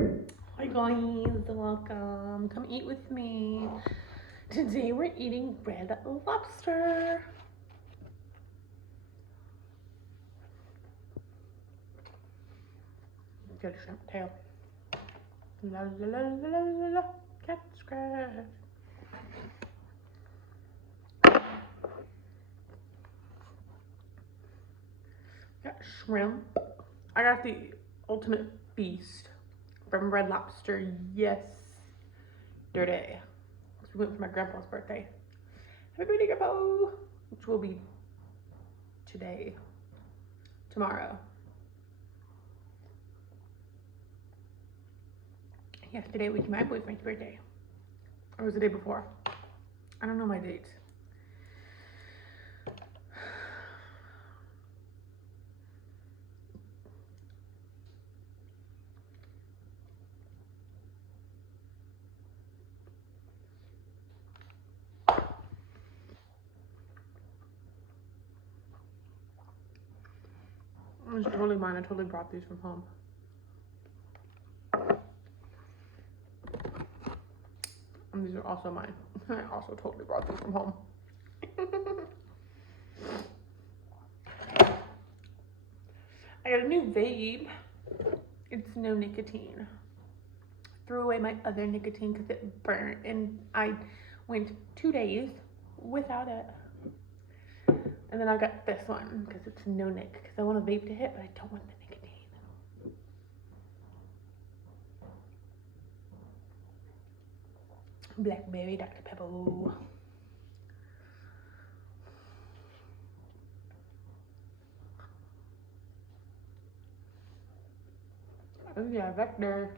Hi guys, welcome. Come eat with me. Today we're eating red lobster. Good shrimp tail. La la la la la la. Cat scratch. Got shrimp. I got the ultimate feast from Red Lobster yesterday. We went for my grandpa's birthday. Happy birthday, Grandpa! Which will be tomorrow. Yesterday was my boyfriend's birthday. Or was the day before? I don't know my dates. It's totally mine. I totally brought these from home. And these are also mine. I also totally brought these from home. I got a new vape. It's no nicotine. Threw away my other nicotine because it burnt, and I went 2 days without it. And then I got this one because it's no nic, because I want a vape to hit, but I don't want the nicotine. Blackberry Dr. Pepper. Oh yeah, Vector.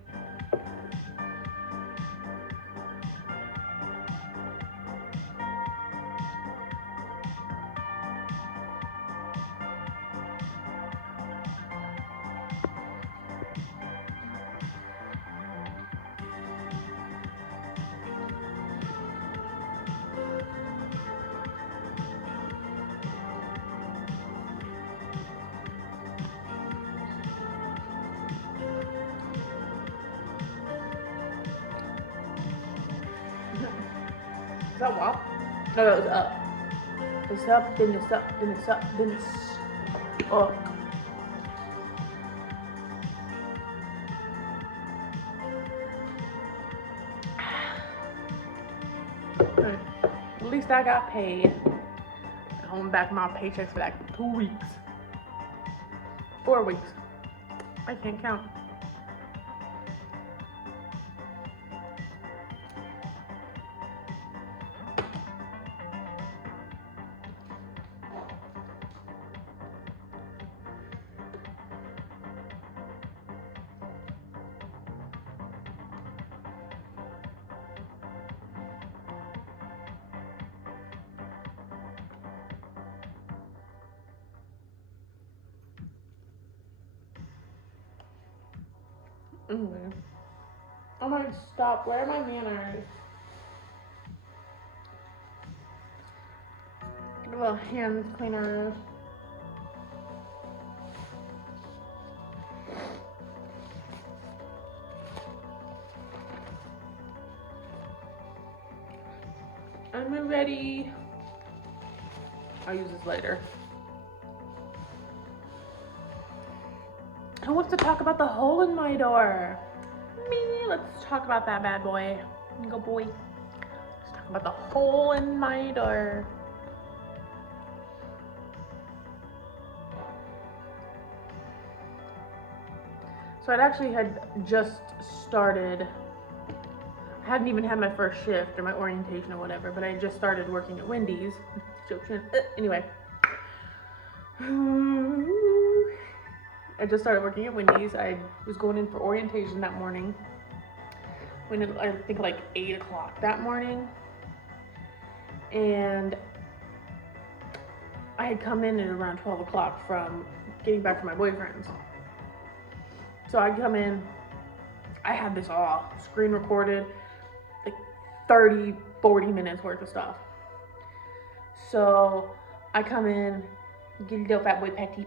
Is that WAP? No, that was up. It's up, then it's up, then it's up, then it's up. At least I got paid. I'm back my paychecks for like 2 weeks. 4 weeks. I can't count. Anyway, I might stop. Where are my manners? Get a little hand cleaner. I'm ready. I'll use this later. Who wants to talk about the hole in my door? Me. Let's talk about that bad boy. Go boy. Let's talk about the hole in my door. So I'd actually had just started. I hadn't even had my first shift or my orientation or whatever, but I just started working at Wendy's. Anyway. I just started working at Wendy's. I was going in for orientation that morning. Went in, I think like 8 o'clock that morning. And I had come in at around 12 o'clock from getting back from my boyfriend's. So I come in, I had this all screen recorded, like 30, 40 minutes worth of stuff. So I come in, get a little fat boy pets.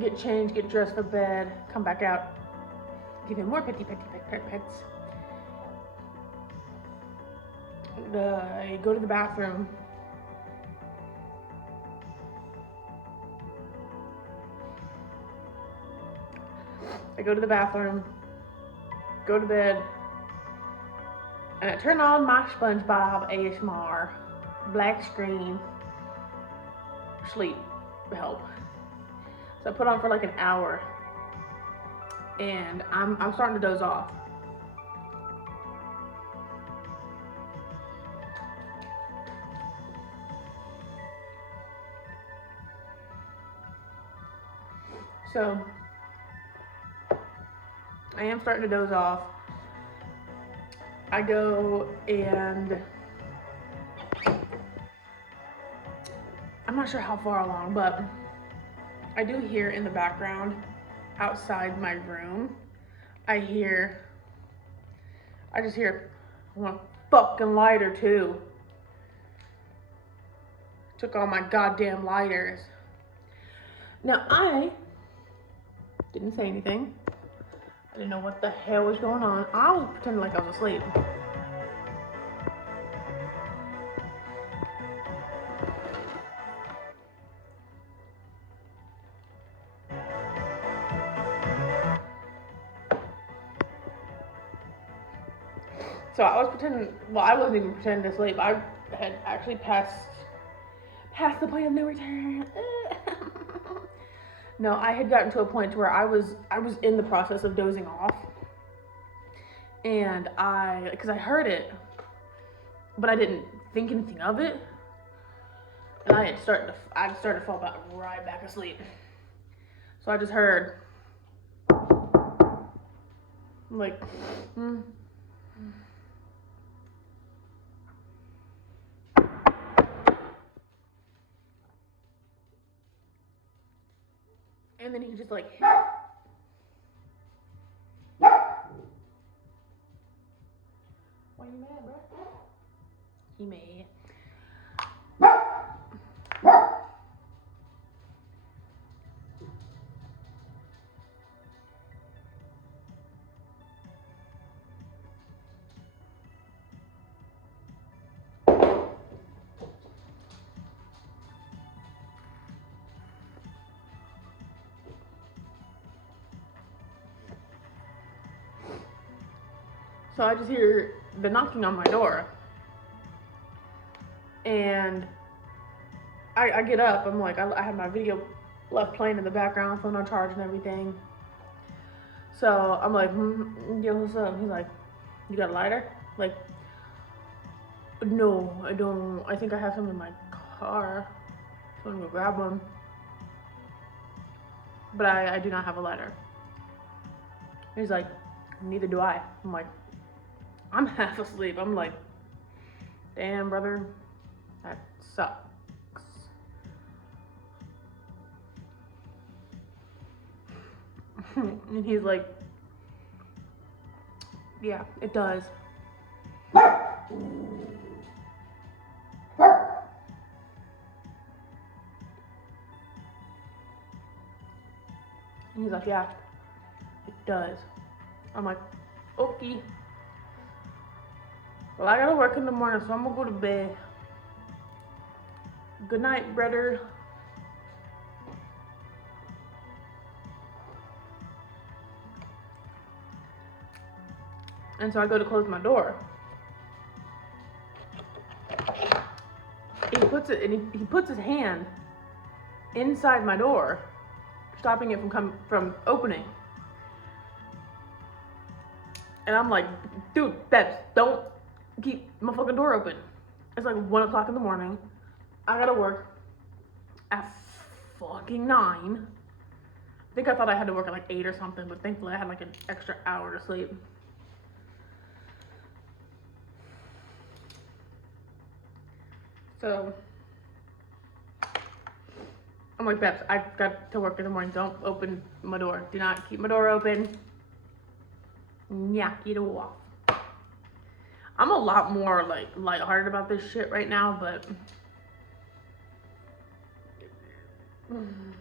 get changed, get dressed for bed, come back out, give him more pets. I go to the bathroom. Go to bed, and I turn on my SpongeBob ASMR, black screen, sleep help. So I put on for like an hour, and I'm starting to doze off. So I am starting to doze off. I go and I'm not sure how far along, but I do hear in the background outside my room, I just hear one fucking lighter too. Took all my goddamn lighters. Now I didn't say anything. I didn't know what the hell was going on. I was pretending like I was asleep. So I was pretending, well, I wasn't even pretending to sleep. I had actually passed the point of no return. No, I had gotten to a point where I was in the process of dozing off. And because I heard it, but I didn't think anything of it. And I started to fall back right back asleep. So I just heard, like, and then he just like, why you mad, bro? He mad. So I just hear the knocking on my door. And I get up. I'm like, I have my video left playing in the background, phone on charge and everything. So I'm like, yo, what's up? He's like, you got a lighter? Like, no, I don't. I think I have some in my car. So I'm gonna go grab one. But I do not have a lighter. He's like, neither do I. I'm like, I'm half asleep. I'm like, damn, brother, that sucks. And he's like, yeah, it does. And he's like, yeah, it does. I'm like, okay. Well, I gotta work in the morning, so I'm gonna go to bed. Good night, brother. And so I go to close my door. He puts his hand inside my door, stopping it from opening. And I'm like, dude, Bebs, don't keep my fucking door open. It's like 1 o'clock in the morning. I gotta work at fucking 9. I think I thought I had to work at like 8 or something, but thankfully I had like an extra hour to sleep. So I'm like, Bebs, I've got to work in the morning. Don't open my door. Do not keep my door open. Knock it off. I'm a lot more like lighthearted about this shit right now, but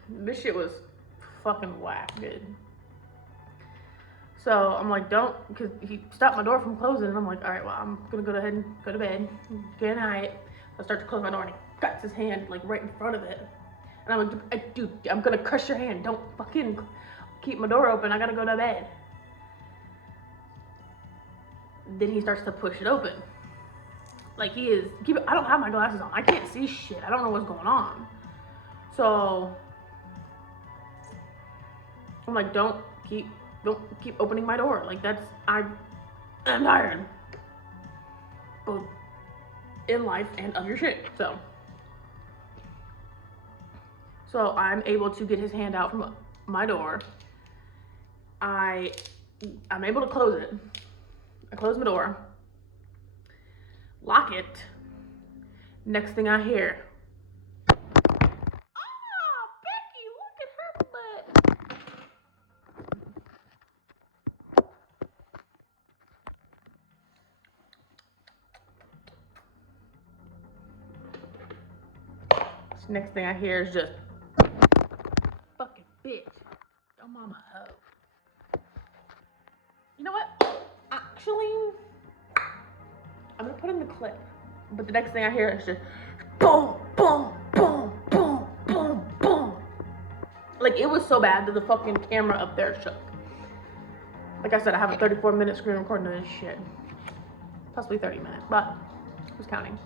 this shit was fucking whack, dude. So I'm like, don't, because he stopped my door from closing, and I'm like, all right, well, I'm gonna go ahead and go to bed. Good night. I start to close my door, and he cuts his hand like right in front of it. And I'm like, dude, I'm gonna crush your hand. Don't fucking keep my door open. I gotta go to bed. Then he starts to push it open. Like he is, I don't have my glasses on. I can't see shit. I don't know what's going on. So I'm like, don't keep opening my door. Like I'm tired. Both in life and of your shit. So I'm able to get his hand out from my door. I'm able to close it. I close my door, lock it. Next thing I hear, Becky, look at her butt. Next thing I hear is just, fucking bitch, your mama hoe. You know what? Actually, I'm gonna put in the clip, but the next thing I hear is just boom, boom, boom, boom, boom, boom. Like, it was so bad that the fucking camera up there shook. Like I said, I have a 34-minute screen recording of this shit. Possibly 30 minutes, but who's counting?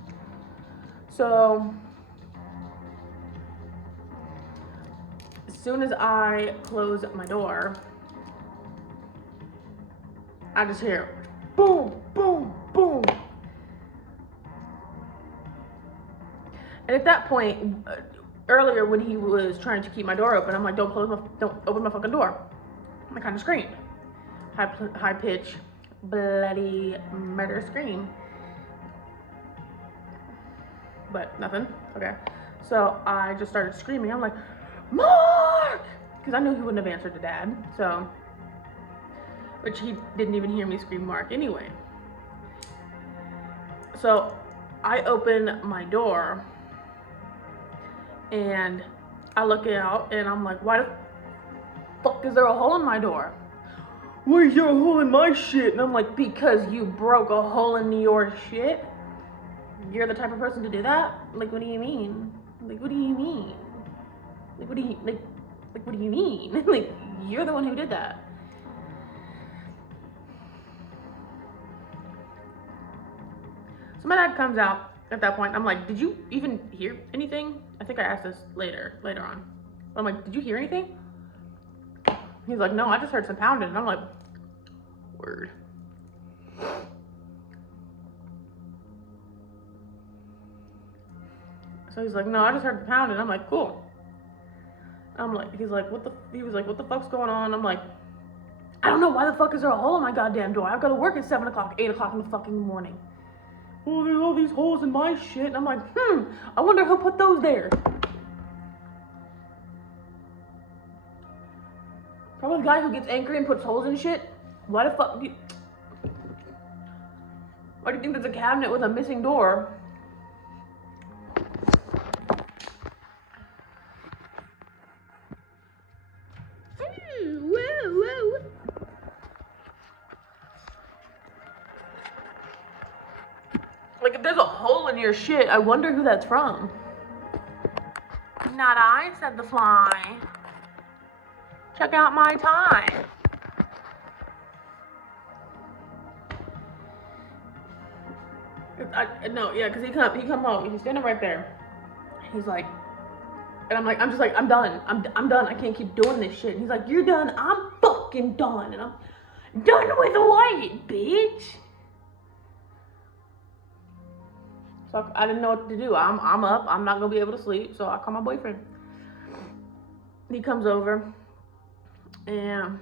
So as soon as I close my door, I just hear boom, boom, boom. And at that point, earlier when he was trying to keep my door open, I'm like, don't open my fucking door. I kind of screamed. High pitch, bloody murder scream. But nothing. Okay. So I just started screaming. I'm like, Mark! Because I knew he wouldn't have answered to Dad. So, which he didn't even hear me scream Mark anyway. So I open my door and I look out and I'm like, why the fuck is there a hole in my door? Why is there a hole in my shit? And I'm like, because you broke a hole in your shit? You're the type of person to do that? Like, what do you mean? Like, what do you mean? Like, what do you, like what do you mean? Like, you're the one who did that. So my dad comes out at that point. I'm like, did you even hear anything? I think I asked this later on. I'm like, did you hear anything? He's like, no, I just heard some pounding. And I'm like, word. So he's like, no, I just heard the pounding. I'm like, cool. He was like, what the fuck's going on? I'm like, I don't know, why the fuck is there a hole in my goddamn door? I've got to work at 7 o'clock, 8 o'clock in the fucking morning. Oh, there's all these holes in my shit. And I'm like, I wonder who put those there. Probably the guy who gets angry and puts holes in shit. Why the fuck why do you think there's a cabinet with a missing door? Whoa. Like, if there's a hole in your shit, I wonder who that's from. Not I, said the fly. Check out my tie. Because he come home. He's standing right there. He's like, and I'm just like, I'm done. I'm done. I can't keep doing this shit. And he's like, you're done. I'm fucking done. And I'm done with what, bitch? So I didn't know what to do. I'm up. I'm not gonna be able to sleep. So I call my boyfriend. He comes over, and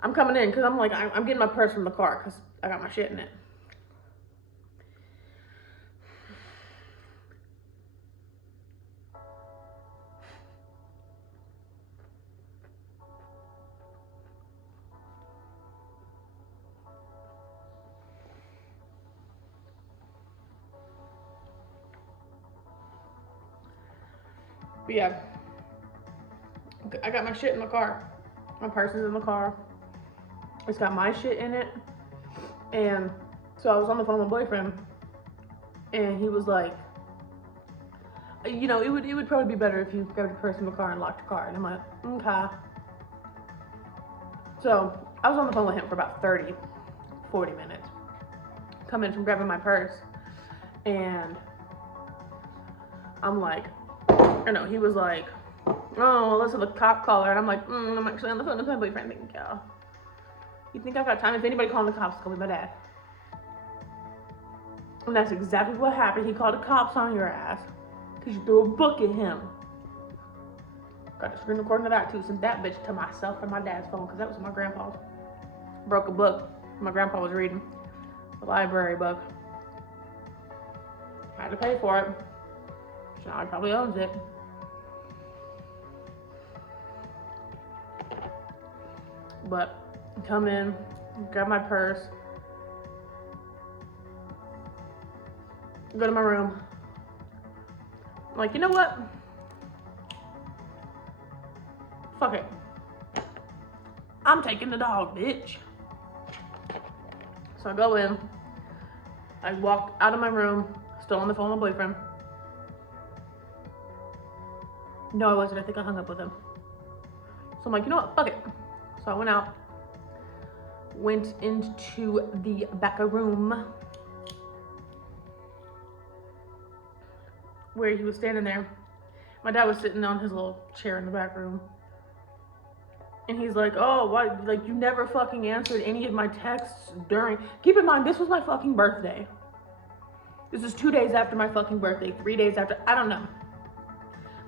I'm coming in because I'm like, I'm getting my purse from the car because I got my shit in it. But yeah, I got my shit in the car. My purse is in the car. It's got my shit in it. And so I was on the phone with my boyfriend, and he was like, you know, it would probably be better if you grabbed your purse in the car and locked your car. And I'm like, okay. So I was on the phone with him for about 30, 40 minutes. Coming from grabbing my purse, and I'm like, or no, he was like, oh, listen to the cop caller. And I'm like, I'm actually on the phone with my boyfriend. Thank you. You think I've got time? If anybody calling the cops, call me my dad. And that's exactly what happened. He called the cops on your ass because you threw a book at him. Got the screen recording of that too. Sent that bitch to myself from my dad's phone because that was my grandpa's. Broke a book my grandpa was reading. The library book. Had to pay for it. So now he probably owns it. But come in, grab my purse, go to my room. I'm like, you know what? Fuck it. I'm taking the dog, bitch. So I go in. I walk out of my room, still on the phone with my boyfriend. No, I wasn't. I think I hung up with him. So I'm like, you know what? Fuck it. So I went out, went into the back room where he was standing there. My dad was sitting on his little chair in the back room. And he's like, oh, why, like, you never fucking answered any of my texts during, keep in mind, this was my fucking birthday. This is 2 days after my fucking birthday, 3 days after, I don't know.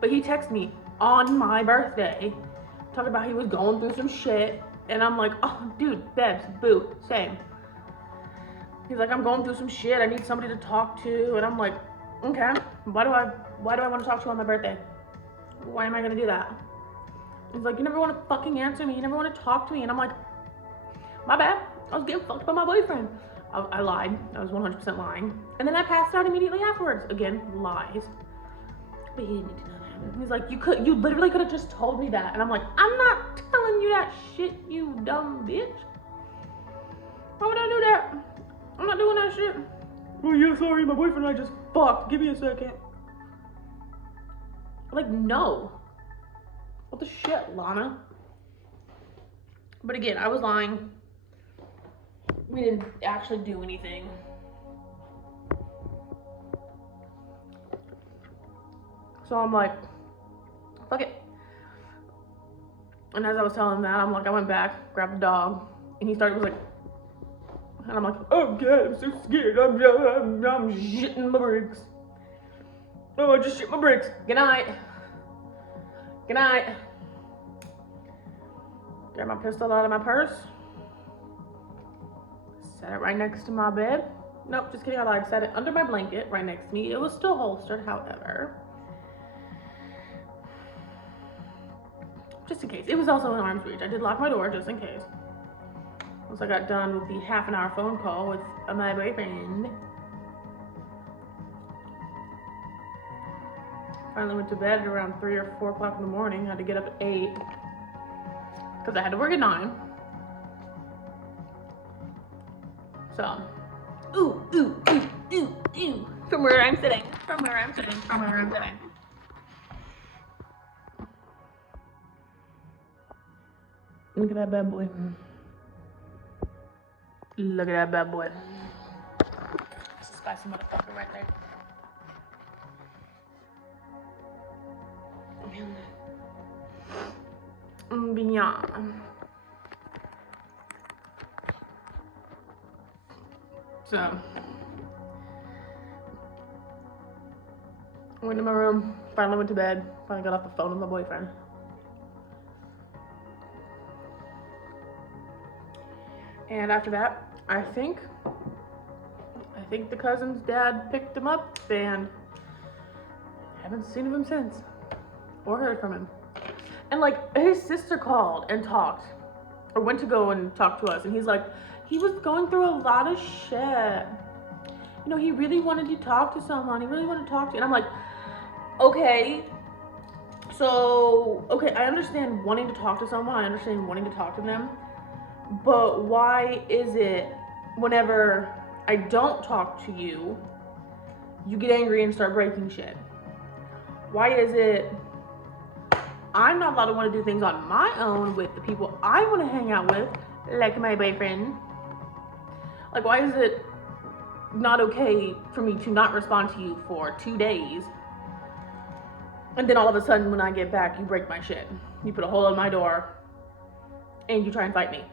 But he texted me on my birthday, talking about he was going through some shit. And I'm like, oh, dude, Bebs, boo, same. He's like, I'm going through some shit, I need somebody to talk to. And I'm like, okay, why do I want to talk to you on my birthday? Why am I gonna do that? He's like, you never want to fucking answer me. You never want to talk to me. And I'm like, my bad. I was getting fucked by my boyfriend. I lied. I was 100% lying. And then I passed out immediately afterwards. Again, lies. But he didn't need to know that. He's like, you literally could have just told me that. And I'm like, I'm not telling you that shit, you dumb bitch. Why would I do that? I'm not doing that shit. Oh yeah, sorry, my boyfriend and I just fucked. Give me a second. Like, no. What the shit, Lana? But again, I was lying. We didn't actually do anything. So I'm like, fuck it. And as I was telling him that, I'm like, I went back, grabbed the dog, and he started, was like, and I'm like, oh God, I'm so scared. I'm shitting my bricks. Oh, I just shit my bricks. Good night. Good night. Got my pistol out of my purse. Set it right next to my bed. Nope, just kidding. I lied. Set it under my blanket right next to me. It was still holstered, however. Just in case. It was also in arm's reach. I did lock my door just in case. Once I got done with the half-an-hour phone call with my boyfriend. Finally went to bed at around 3 or 4 o'clock in the morning. I had to get up at 8 because I had to work at 9. So, ooh, ooh, ooh, ooh, ooh. From where I'm sitting. From where I'm sitting. From where I'm sitting. Look at that bad boy. Look at that bad boy. That's a spicy motherfucker right there. Beyond. So, went to my room, finally went to bed, finally got off the phone with my boyfriend. And after that, I think the cousin's dad picked him up, and haven't seen him since, or heard from him. And like, his sister called and talked, or went to go and talk to us, and he's like, he was going through a lot of shit. You know, he really wanted to talk to someone. He really wanted to talk to you. And I'm like, okay, So, okay, I understand wanting to talk to someone, I understand wanting to talk to them, but why is it whenever I don't talk to you, you get angry and start breaking shit? Why is it I'm not allowed to want to do things on my own with the people I want to hang out with, like my boyfriend? Like, why is it not okay for me to not respond to you for 2 days, and then all of a sudden when I get back, you break my shit, you put a hole in my door, and you try and fight me?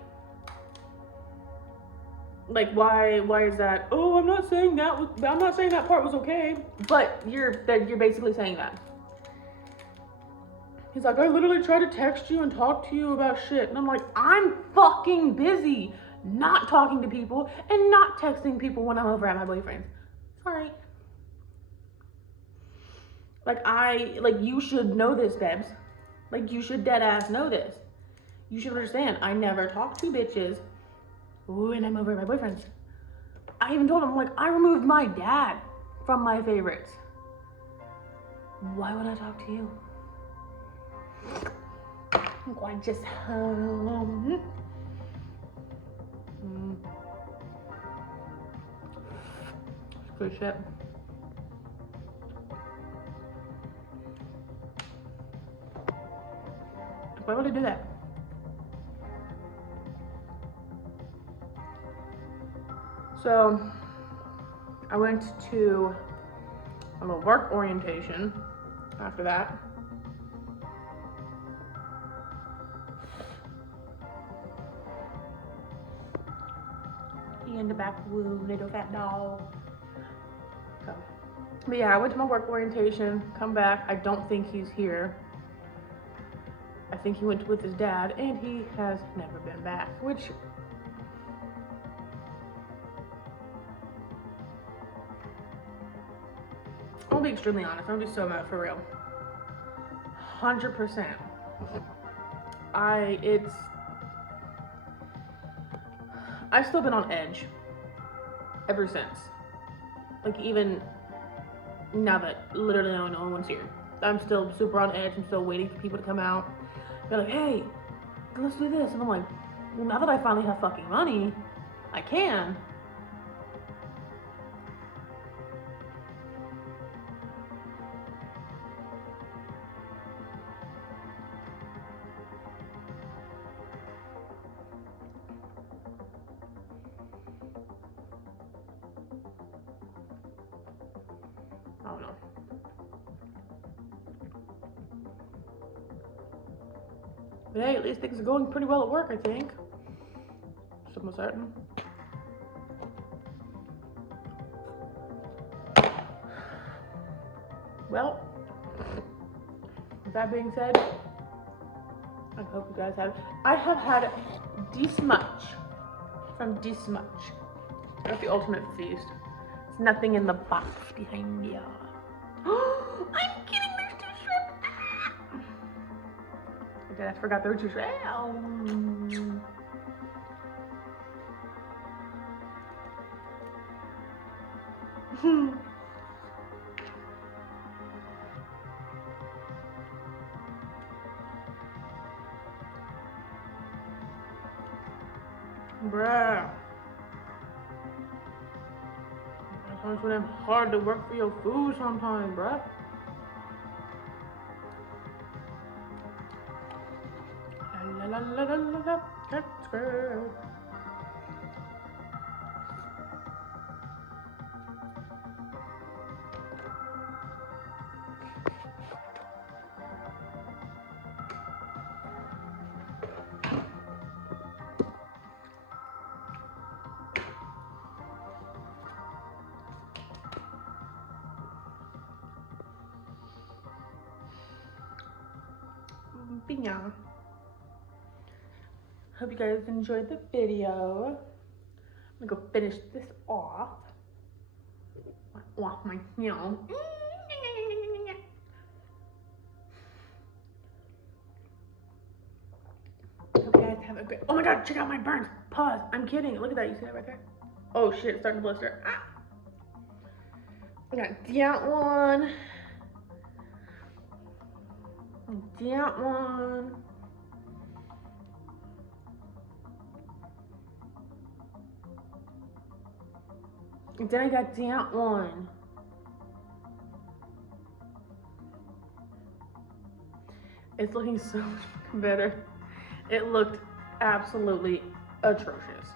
Like, why is that? Oh, I'm not saying that part was okay, but you're basically saying that. He's like, I literally tried to text you and talk to you about shit, and I'm like, I'm fucking busy not talking to people and not texting people when I'm over at my boyfriend's. Sorry. Like, you should know this, Bebs. Like, you should dead ass know this. You should understand, I never talk to bitches when I'm over at my boyfriend's. I even told him, like, I removed my dad from my favorites. Why would I talk to you? I'm going just home. Good shit. Why would I do that? So, I went to a little work orientation after that. He in the back room, little fat dog. So, but yeah, I went to my work orientation, come back. I don't think he's here. I think he went with his dad, and he has never been back, which I'll be extremely honest. I'm just so mad for real. 100%. I've still been on edge ever since. Like, even now that literally no one's here, I'm still super on edge. I'm still waiting for people to come out. They're like, hey, let's do this. And I'm like, well, now that I finally have fucking money, I can. I don't know. But hey, at least things are going pretty well at work, I think. Something certain. Well, with that being said, I hope you guys have. I have had this much from this much. I got the ultimate feast. There's nothing in the box behind you. I'm kidding, there's 2 shrimp. I forgot there were 2 shrimp. Bruh. Sometimes when it's hard to work for your food sometimes, bruh. La la la la la la. Let's go. Yeah. Hope you guys enjoyed the video. I'm gonna go finish this off. Off my meow. Hope you guys have a great. Oh my god, check out my burns. Pause. I'm kidding. Look at that. You see that right there? Oh shit, it's starting to blister. Ah. I got that one. That one. And then I got that one. It's looking so much better. It looked absolutely atrocious.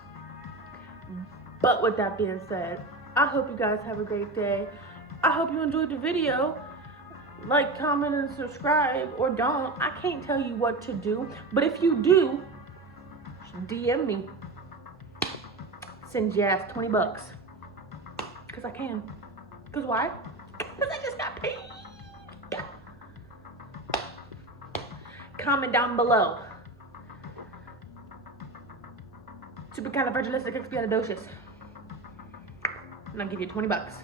But with that being said, I hope you guys have a great day. I hope you enjoyed the video. Like, comment, and subscribe, or don't. I can't tell you what to do. But if you do, DM me. Send Jazz 20 bucks. Because I can. Because why? Because I just got paid. Comment down below. Supercalifragilisticexpialidocious. And I'll give you 20 bucks.